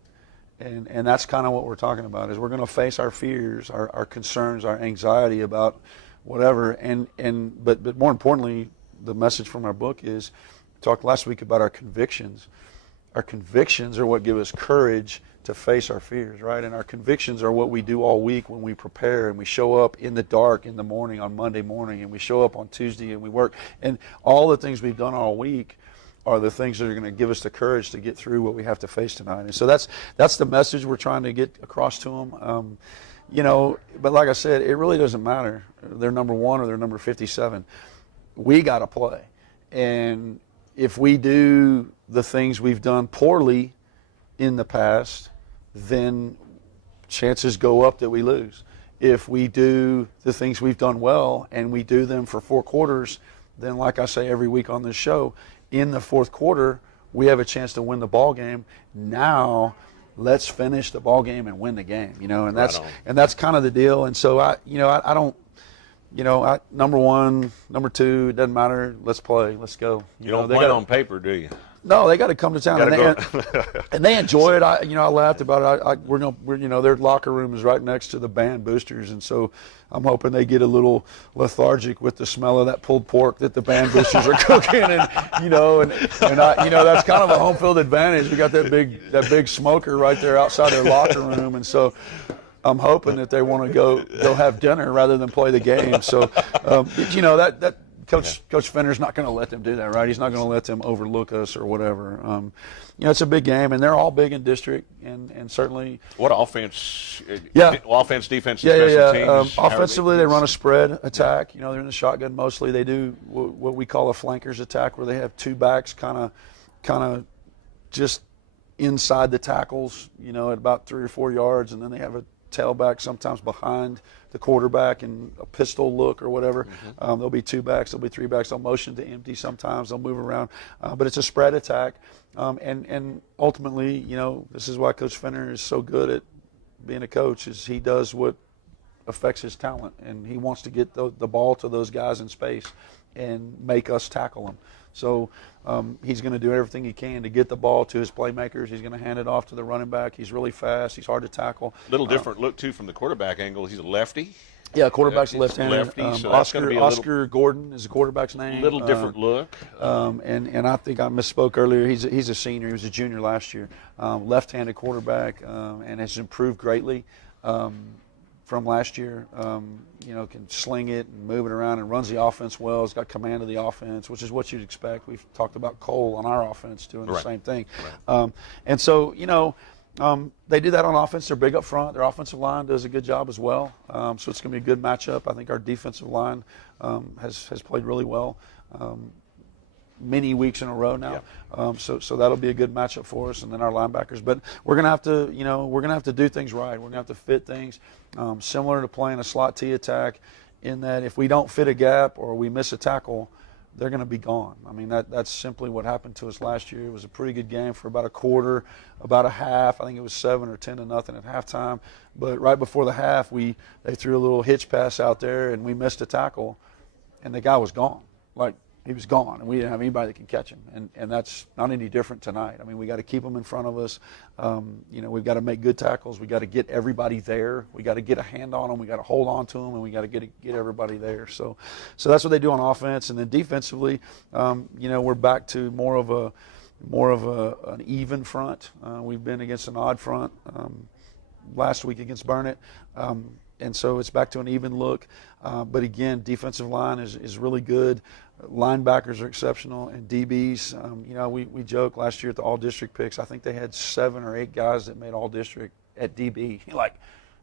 And that's kind of what we're talking about is we're going to face our fears, our concerns, our anxiety about whatever, but more importantly, the message from our book is, we talked last week about our convictions. Our convictions are what give us courage to face our fears, right? And our convictions are what we do all week when we prepare and we show up in the dark in the morning on Monday morning and we show up on Tuesday and we work. And all the things we've done all week are the things that are going to give us the courage to get through what we have to face tonight. And so that's the message we're trying to get across to them. You know, but like I said, it really doesn't matter. They're number 1 or they're number 57. We got to play. And if we do the things we've done poorly in the past, then chances go up that we lose. If we do the things we've done well and we do them for 4 quarters, then like I say every week on this show, in the 4th quarter, we have a chance to win the ball game. Now, let's finish the ball game and win the game, you know, and that's kind of the deal. And so I don't, number 1, number 2, it doesn't matter. Let's play. Let's go. You don't play on paper, do you? No, they got to come to town, and they enjoy it. I laughed about it. We're their locker room is right next to the band boosters, and so I'm hoping they get a little lethargic with the smell of that pulled pork that the band boosters are cooking, and that's kind of a home field advantage. We got that big smoker right there outside their locker room, and so I'm hoping that they want to go have dinner rather than play the game. So that. Coach Fenner's not going to let them do that, right? He's not going to let them overlook us or whatever. It's a big game, and they're all big in district, and certainly. What offense? Offense, defense, special teams. Offensively, they run a spread attack. They're in the shotgun mostly. They do what we call a flankers attack, where they have 2 backs kind of just inside the tackles, at about 3 or 4 yards, and then they have a tailback sometimes behind the quarterback in a pistol look or whatever. Mm-hmm. There'll be 2 backs, there'll be 3 backs. They'll motion to empty sometimes. They'll move around. But it's a spread attack. And ultimately, this is why Coach Fenner is so good at being a coach, is he does what affects his talent. And he wants to get the ball to those guys in space and make us tackle them. So he's going to do everything he can to get the ball to his playmakers. He's going to hand it off to the running back. He's really fast. He's hard to tackle. Little different look, too, from the quarterback angle. He's a lefty. Yeah, quarterback's left-handed. Lefty, so Oscar Gordon is the quarterback's name. Little different look. And I think I misspoke earlier. He's a senior. He was a junior last year. Left-handed quarterback and has improved greatly from last year. Can sling it and move it around and runs the offense well. He's got command of the offense, which is what you'd expect. We've talked about Cole on our offense doing the same thing. Right. And so, they do that on offense. They're big up front. Their offensive line does a good job as well. So it's going to be a good matchup. I think our defensive line has played really well many weeks in a row now. Yeah. So that'll be a good matchup for us, and then our linebackers. But we're gonna have to do things right. We're gonna have to fit things similar to playing a slot T attack, in that if we don't fit a gap or we miss a tackle, they're going to be gone. I mean, that's simply what happened to us last year. It was a pretty good game for about a quarter, about a half. I think it was 7 or 10 to nothing at halftime. But right before the half, they threw a little hitch pass out there, and we missed a tackle, and the guy was gone. Like, he was gone, and we didn't have anybody that could catch him. And that's not any different tonight. I mean, we got to keep him in front of us. We've got to make good tackles. We got to get everybody there. We got to get a hand on them. We got to hold on to them, and we got to get everybody there. So that's what they do on offense. And then defensively, we're back to more of an even front. We've been against an odd front last week against Burnett. And so it's back to an even look. But again, defensive line is really good. Linebackers are exceptional, and DBs. We joked last year at the All-District picks. I think they had 7 or 8 guys that made All-District at DB.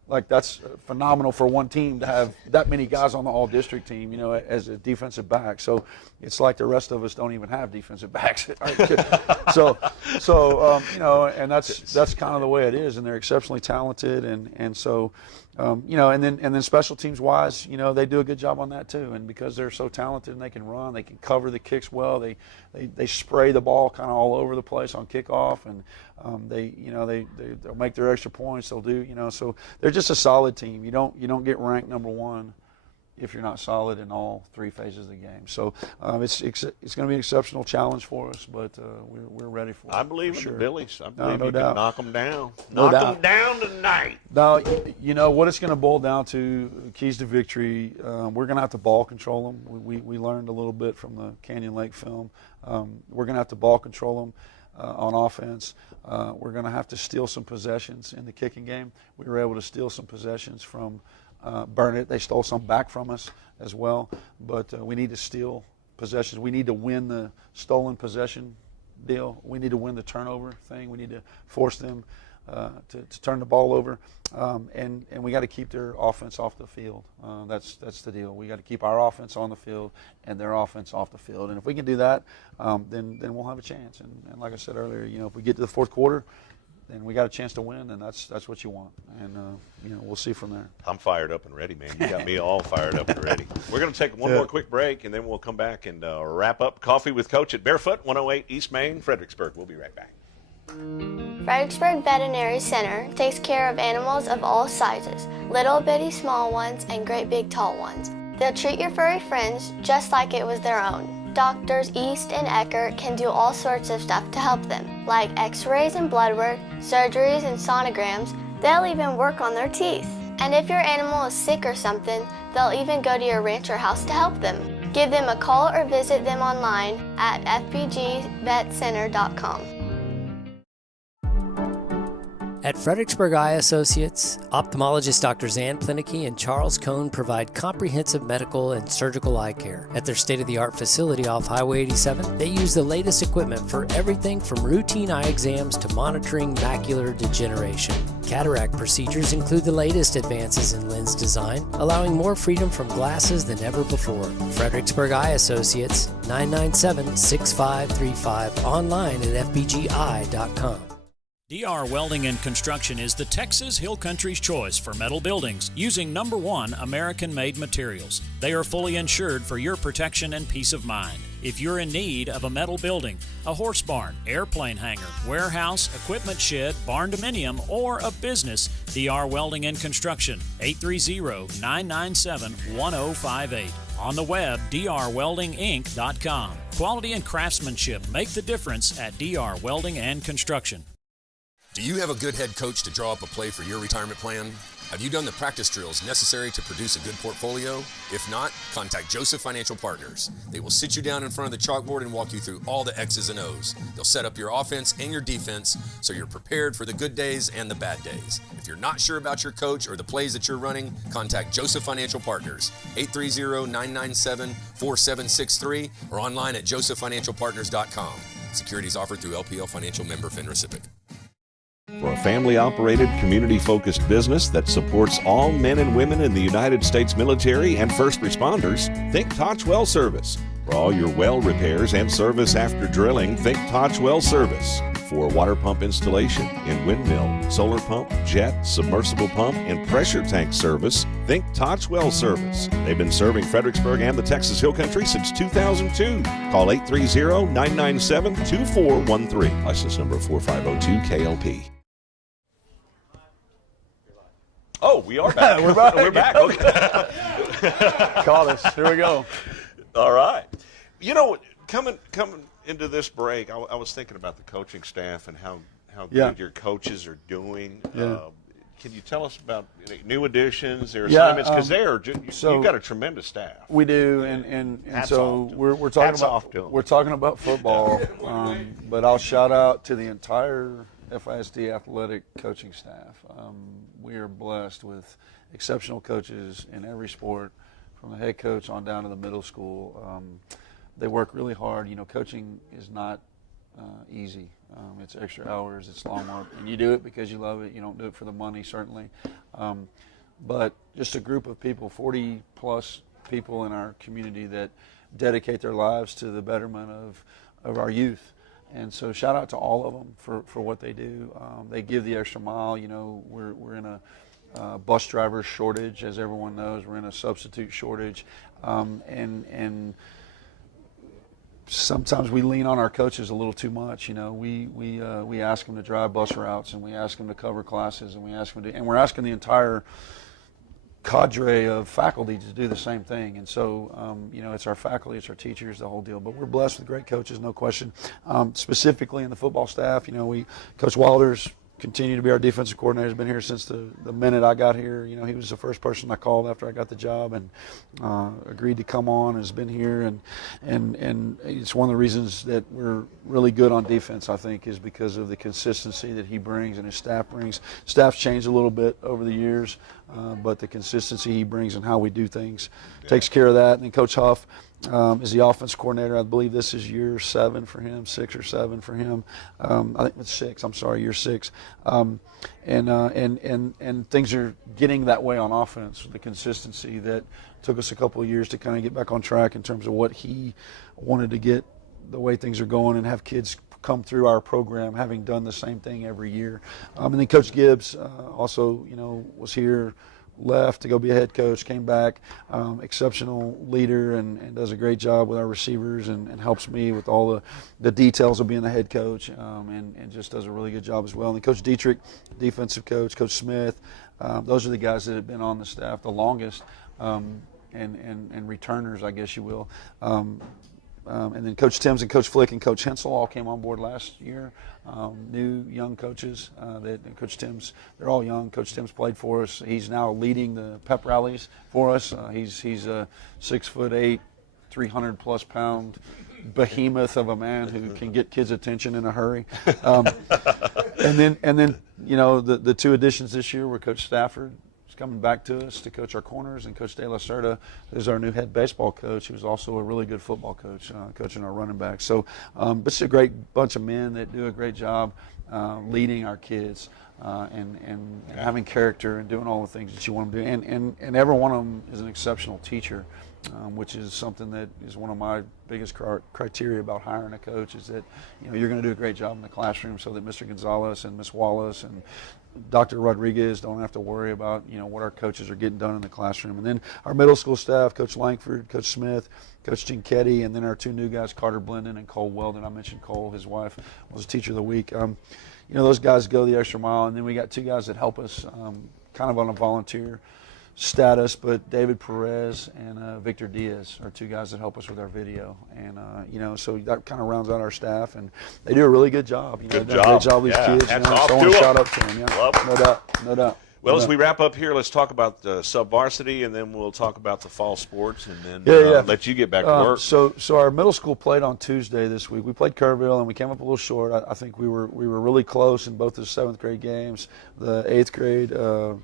Like that's phenomenal for one team to have that many guys on the All-District team, as a defensive back. So it's like the rest of us don't even have defensive backs. So and that's kind of the way it is, and they're exceptionally talented, and so. And then special teams wise, they do a good job on that too. And because they're so talented and they can run, they can cover the kicks well. They spray the ball kind of all over the place on kickoff, and they'll make their extra points. They'll do, so they're just a solid team. You don't get ranked number 1 if you're not solid in all 3 phases of the game. So it's going to be an exceptional challenge for us, but we're ready for it. I believe in the Billies. I believe no you doubt. can knock them down. No knock doubt. them down tonight. Now, what it's going to boil down to, keys to victory, we're going to have to ball control them. We learned a little bit from the Canyon Lake film. We're going to have to ball control them on offense. We're going to have to steal some possessions in the kicking game. We were able to steal some possessions from Burnett. They stole some back from us as well, but we need to steal possessions. We need to win the stolen possession deal. We need to win the turnover thing. We need to force them to turn the ball over, and we got to keep their offense off the field. That's the deal. We got to keep our offense on the field and their offense off the field. And if we can do that, then we'll have a chance. And like I said earlier, if we get to the fourth quarter, then we got a chance to win, and that's what you want. And we'll see from there. I'm fired up and ready, man. You got me all fired up and ready. We're going to take one more quick break, and then we'll come back and wrap up Coffee with Coach at Barefoot, 108 East Main, Fredericksburg. We'll be right back. Fredericksburg Veterinary Center takes care of animals of all sizes, little bitty small ones and great big tall ones. They'll treat your furry friends just like it was their own. Doctors East and Eckert can do all sorts of stuff to help them, like x-rays and blood work, surgeries and sonograms. They'll even work on their teeth. And if your animal is sick or something, they'll even go to your ranch or house to help them. Give them a call or visit them online at fbgvetcenter.com. At Fredericksburg Eye Associates, ophthalmologist Drs. Ann Plinicky and Charles Cohn provide comprehensive medical and surgical eye care. At their state-of-the-art facility off Highway 87, they use the latest equipment for everything from routine eye exams to monitoring macular degeneration. Cataract procedures include the latest advances in lens design, allowing more freedom from glasses than ever before. Fredericksburg Eye Associates, 997-6535, online at fbgi.com. DR Welding and Construction is the Texas Hill Country's choice for metal buildings using #1 American-made materials. They are fully insured for your protection and peace of mind. If you're in need of a metal building, a horse barn, airplane hangar, warehouse, equipment shed, barn dominium, or a business, DR Welding and Construction, 830-997-1058. On the web, drweldinginc.com. Quality and craftsmanship make the difference at DR Welding and Construction. Do you have a good head coach to draw up a play for your retirement plan? Have you done the practice drills necessary to produce a good portfolio? If not, contact Joseph Financial Partners. They will sit you down in front of the chalkboard and walk you through all the X's and O's. They'll set up your offense and your defense so you're prepared for the good days and the bad days. If you're not sure about your coach or the plays that you're running, contact Joseph Financial Partners, 830-997-4763, or online at josephfinancialpartners.com. Securities offered through LPL Financial member FINRA. For a family-operated, community-focused business that supports all men and women in the United States military and first responders, think Toch Well Service. For all your well repairs and service after drilling, think Toch Well Service. For water pump installation in windmill, solar pump, jet, submersible pump, and pressure tank service, think Toch Well Service. They've been serving Fredericksburg and the Texas Hill Country since 2002. Call 830-997-2413. License number 4502-KLP. Oh, we are back. We're back. We're back. Okay. Call us. Here we go. All right. You know, coming into this break, I was thinking about the coaching staff and how good your coaches are doing. Yeah. Can you tell us about new additions, their assignments? Because you've got a tremendous staff. We do, and so we're talking about football. But I'll shout out to the entire FISD athletic coaching staff. We are blessed with exceptional coaches in every sport, from the head coach on down to the middle school. They work really hard. You know, coaching is not easy. It's extra hours, it's long work, and you do it because you love it. You don't do it for the money, certainly. But just a group of people, 40 plus people in our community that dedicate their lives to the betterment of our youth. And so shout out to all of them for what they do. They give the extra mile. You know, we're in a bus driver shortage, as everyone knows. We're in a substitute shortage, and sometimes we lean on our coaches a little too much. You know, we ask them to drive bus routes, and we ask them to cover classes, and we're asking the entire cadre of faculty to do the same thing. And so, you know, it's our faculty, it's our teachers, the whole deal. But we're blessed with great coaches, no question. Specifically in the football staff, you know, Coach Wilder's continue to be our defensive coordinator. Has been here since the minute I got here. You know, he was the first person I called after I got the job, and agreed to come on. Has been here, and it's one of the reasons that we're really good on defense, I think, is because of the consistency that he brings and his staff brings. Staff's changed a little bit over the years, but the consistency he brings and how we do things takes care of that. And then Coach Huff is the offense coordinator. I believe this is year 7 for him, 6 or 7 for him. I think it's 6. I'm sorry, year 6. And things are getting that way on offense. The consistency that took us a couple of years to kind of get back on track in terms of what he wanted to get, the way things are going, and have kids come through our program having done the same thing every year. And then Coach Gibbs also, you know, was here, left to go be a head coach, came back, exceptional leader, and does a great job with our receivers, and helps me with all the details of being the head coach, and just does a really good job as well. And then Coach Dietrich, defensive coach, Coach Smith, those are the guys that have been on the staff the longest, and returners, I guess you will. And then Coach Timms and Coach Flick and Coach Hensel all came on board last year. New young coaches. Coach Timms, they're all young. Coach Timms played for us. He's now leading the pep rallies for us. He's a 6'8", 300+ pound behemoth of a man who can get kids' attention in a hurry. And then you know, the 2 additions this year were Coach Stafford coming back to us to coach our corners, and Coach De La Cerda is our new head baseball coach, who's also a really good football coach, coaching our running backs. So it's a great bunch of men that do a great job leading our kids, and having character and doing all the things that you want them to do. And every one of them is an exceptional teacher, which is something that is one of my biggest criteria about hiring a coach, is that, you know, you're going to do a great job in the classroom so that Mr. Gonzalez and Miss Wallace and Dr. Rodriguez don't have to worry about, you know, what our coaches are getting done in the classroom. And then our middle school staff, Coach Langford, Coach Smith, Coach Ginketti, and then our 2 new guys, Carter Blendon and Cole Weldon. I mentioned Cole, his wife was a teacher of the week. You know, those guys go the extra mile. And then we got 2 guys that help us kind of on a volunteer status, but David Perez and Victor Diaz are 2 guys that help us with our video, and you know, so that kind of rounds out our staff, and they do a really good job. You know, they've done a great job with these kids. You know, so I want to shout out to them. Yeah, no doubt. Well, as we wrap up here, let's talk about the sub-varsity, and then we'll talk about the fall sports, and then let you get back to work. So our middle school played on Tuesday this week. We played Kerrville, and we came up a little short. I think we were really close in both the 7th grade games. The 8th grade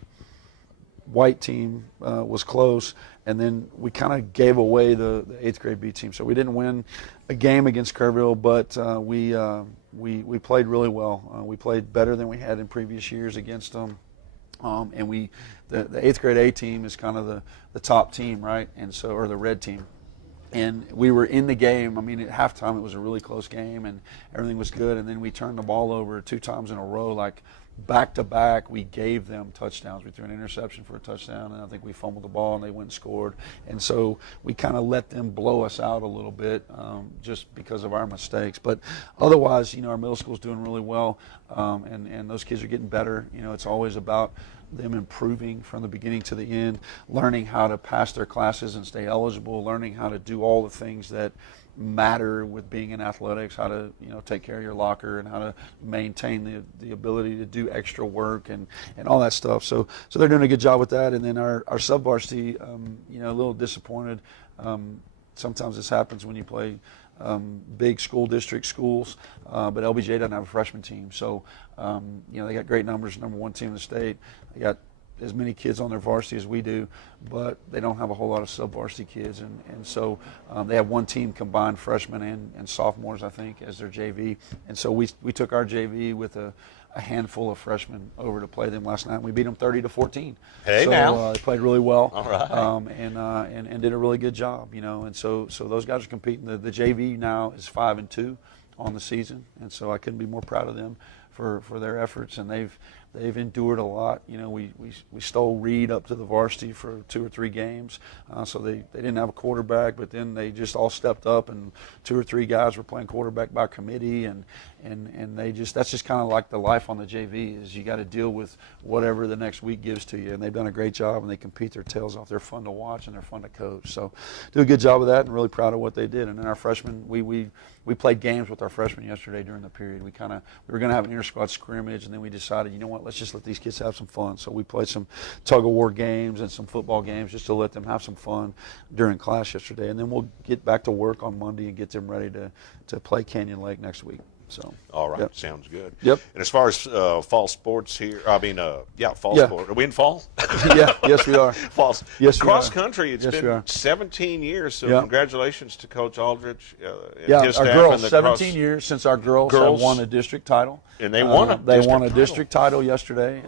white team was close, and then we kind of gave away the 8th grade B team. So we didn't win a game against Kerrville, but we played really well. We played better than we had in previous years against them. And the 8th grade A team is kind of the top team, right? And so, or the red team. And we were in the game. I mean, at halftime it was a really close game, and everything was good. And then we turned the ball over 2 times in a row, like back to back. We gave them touchdowns. We threw an interception for a touchdown, and I think we fumbled the ball, and they went and scored. And so we kind of let them blow us out a little bit, just because of our mistakes. But otherwise, you know, our middle school's doing really well, and those kids are getting better. You know, it's always about them improving from the beginning to the end, learning how to pass their classes and stay eligible, learning how to do all the things that matter with being in athletics, how to take care of your locker and how to maintain the ability to do extra work and all that stuff. So they're doing a good job with that. And then our sub-varsity, a little disappointed. Sometimes this happens when you play big school district schools, but LBJ doesn't have a freshman team. So, they got great numbers, number one team in the state. They got as many kids on their varsity as we do, but they don't have a whole lot of sub-varsity kids. And so they have one team combined, freshmen and sophomores, I think, as their JV. And so we took our JV with a handful of freshmen over to play them last night. And we beat them 30-14. Hey, so, now. They played really well. All right. And did a really good job, And so those guys are competing. The JV now is 5-2 on the season. And so I couldn't be more proud of them for their efforts. And they've endured a lot. We stole Reed up to the varsity for 2 or 3 games. So they didn't have a quarterback, but then they just all stepped up, and 2 or 3 guys were playing quarterback by committee, and that's just kind of like the life on the JV is you got to deal with whatever the next week gives to you. And they've done a great job, and they compete their tails off. They're fun to watch, and they're fun to coach. So do a good job of that, and really proud of what they did. And then our freshmen, we played games with our freshmen yesterday during the period. We were going to have an inter-squad scrimmage, and then we decided, let's just let these kids have some fun. So we played some tug-of-war games and some football games just to let them have some fun during class yesterday. And then we'll get back to work on Monday and get them ready to play Canyon Lake next week. So all right, yep. Sounds good. Yep. And as far as fall sports here, fall sport. Are we in fall? Yeah, yes we are. Fall. Yes, cross country. It's been 17 years. So congratulations to Coach Aldrich. And his our staff girls. and the 17 years since our girls have won a district title. And they won a district title yesterday.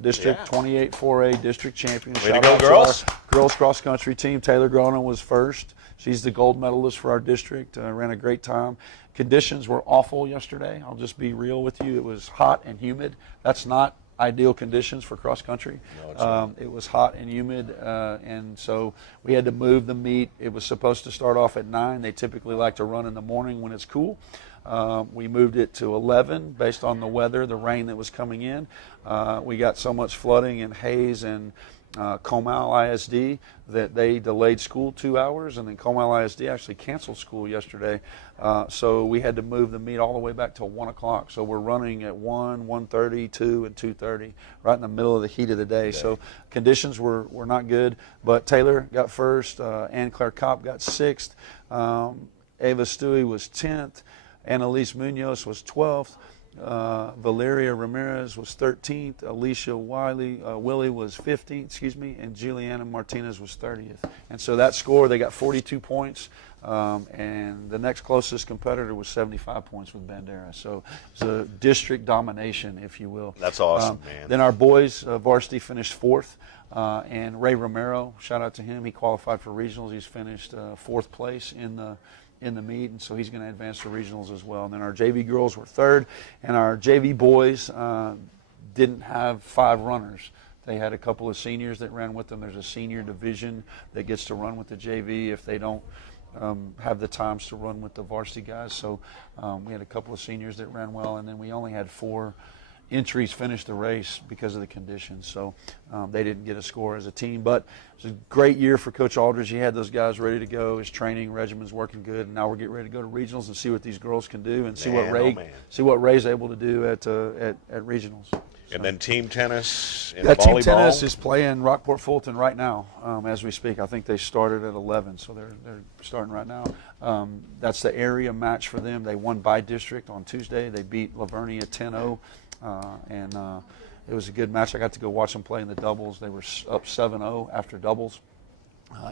District 28 4A district champion. Way to go, girls! Girls cross country team. Taylor Grona was first. She's the gold medalist for our district. Ran a great time. Conditions were awful yesterday. I'll just be real with you. It was hot and humid. That's not ideal conditions for cross country. No, it was hot and humid, and so we had to move the meet. It was supposed to start off at 9. They typically like to run in the morning when it's cool. We moved it to 11 based on the weather, the rain that was coming in. We got so much flooding and haze and Comal ISD that they delayed school 2 hours, and then Comal ISD actually canceled school yesterday. So we had to move the meet all the way back to 1 o'clock. So we're running at 1, 1:30, 2, and 2:30, right in the middle of the heat of the day. So conditions were not good, but Taylor got first, Ann Claire Kopp got 6th, Ava Stewie was 10th, Annalise Munoz was 12th, Valeria Ramirez was 13th, Alicia Wiley was 15th, and Juliana Martinez was 30th. And so that score, they got 42 points, and the next closest competitor was 75 points with Bandera. So it was a district domination, if you will. That's awesome, man. Then our boys varsity finished 4th, and Ray Romero, shout out to him, he qualified for regionals. He's finished 4th place in the meet, and so he's going to advance to regionals as well. And then our JV girls were 3rd, and our JV boys didn't have 5 runners. They had a couple of seniors that ran with them. There's a senior division that gets to run with the JV if they don't have the times to run with the varsity guys. So we had a couple of seniors that ran well, and then we only had 4 entries finish the race because of the conditions. So they didn't get a score as a team. But it was a great year for Coach Aldridge. He had those guys ready to go. His training regimen's working good. And now we're getting ready to go to regionals and see what these girls can do and see what Ray's able to do at regionals. And then team tennis and volleyball? Team tennis is playing Rockport Fulton right now as we speak. I think they started at 11, so they're starting right now. That's the area match for them. They won by district on Tuesday. They beat Lavernia 10-0. And it was a good match. I got to go watch them play in the doubles. They were up 7-0 after doubles.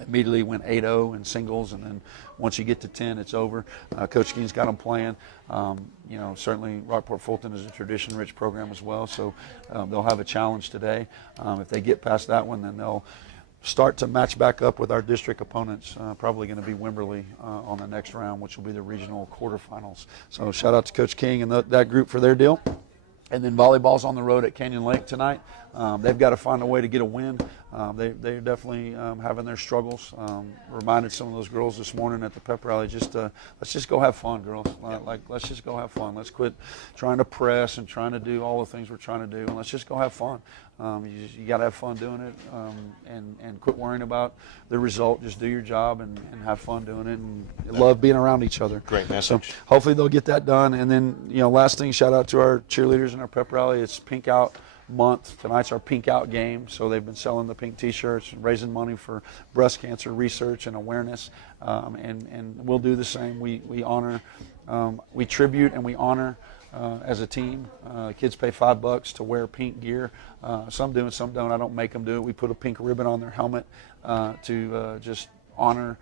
Immediately went 8-0 in singles, and then once you get to 10, it's over. Coach Keen's got them playing. Certainly Rockport Fulton is a tradition-rich program as well, so they'll have a challenge today. If they get past that one, then they'll start to match back up with our district opponents. Probably going to be Wimberley on the next round, which will be the regional quarterfinals. So shout out to Coach King and that group for their deal. And then volleyball's on the road at Canyon Lake tonight. they've got to find a way to get a win. They're definitely having their struggles. Reminded some of those girls this morning at the pep rally, let's just go have fun, girls. Let's just go have fun. Let's quit trying to press and trying to do all the things we're trying to do, and let's just go have fun. You got to have fun doing it, and quit worrying about the result. Just do your job and have fun doing it, and love being around each other. Great message. So hopefully they'll get that done. And then, last thing, shout out to our cheerleaders in our pep rally. It's Pink Out month. Tonight's our Pink Out game, so they've been selling the pink T-shirts and raising money for breast cancer research and awareness, and we'll do the same. We honor, we tribute and we honor as a team. Kids pay $5 to wear pink gear. Some do and some don't. I don't make them do it. We put a pink ribbon on their helmet to just honor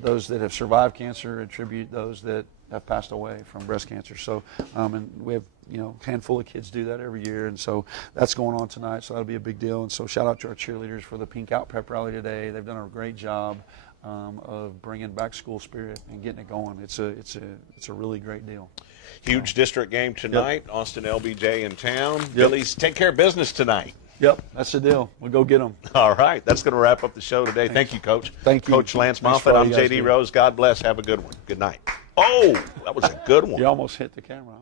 those that have survived cancer and tribute those that have passed away from breast cancer. So, and we have, a handful of kids do that every year, and so that's going on tonight, so that'll be a big deal. And so shout out to our cheerleaders for the Pink Out pep rally today. They've done a great job of bringing back school spirit and getting it going. It's a really great deal. Huge district game tonight. Yep. Austin LBJ in town. Yep. Billies take care of business tonight. Yep, that's the deal. We'll go get them. All right, that's going to wrap up the show today. Thank you, Coach. Thank you. Coach Lance Moffet. I'm JD Rose. God bless. Have a good one. Good night. Oh, that was a good one. You almost hit the camera.